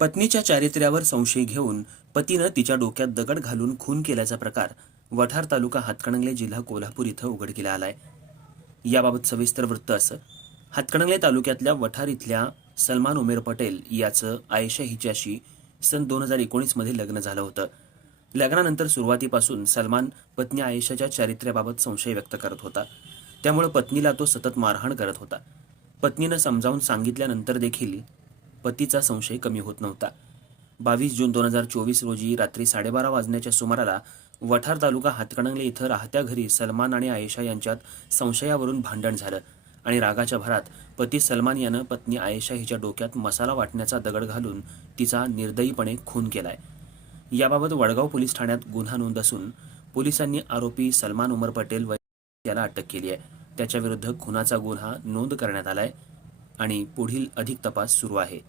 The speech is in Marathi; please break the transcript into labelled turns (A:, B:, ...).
A: पत्नीच्या चारित्र्यावर संशय घेऊन पतीनं तिच्या डोक्यात दगड घालून खून केल्याचा प्रकार वठार तालुका हातकणंगले जिल्हा कोल्हापूर इथं उघडकीला आलाय. याबाबत सविस्तर वृत्त असं. हातकणंगले तालुक्यातल्या वठार इथल्या सलमान उमेर पटेल याचं आयशा हिच्याशी सन दोन हजार एकोणीसमध्ये लग्न झालं होतं. लग्नानंतर सुरुवातीपासून सलमान पत्नी आयशाच्या चारित्र्याबाबत संशय व्यक्त करत होता. त्यामुळं पत्नीला तो सतत मारहाण करत होता. पत्नीनं समजावून सांगितल्यानंतर देखील पतीचा संशय कमी होत नव्हता. बावीस जून दोन हजार चोवीस रोजी रात्री साडेबारा वाजण्याच्या सुमाराला वठार तालुका हातकणंगले इथं राहत्या घरी सलमान आणि आयशा यांच्यात संशयावरून भांडण झालं आणि रागाच्या भरात पती सलमान यानं पत्नी आयशा हिच्या डोक्यात मसाला वाटण्याचा दगड घालून तिचा निर्दयीपणे खून केलाय. याबाबत वडगाव पोलीस ठाण्यात गुन्हा नोंद असून पोलिसांनी आरोपी सलमान उमर पटेल व त्याला अटक केली आहे. त्याच्याविरुद्ध खुनाचा गुन्हा नोंद करण्यात आलाय आणि पुढील अधिक तपास सुरू आहे.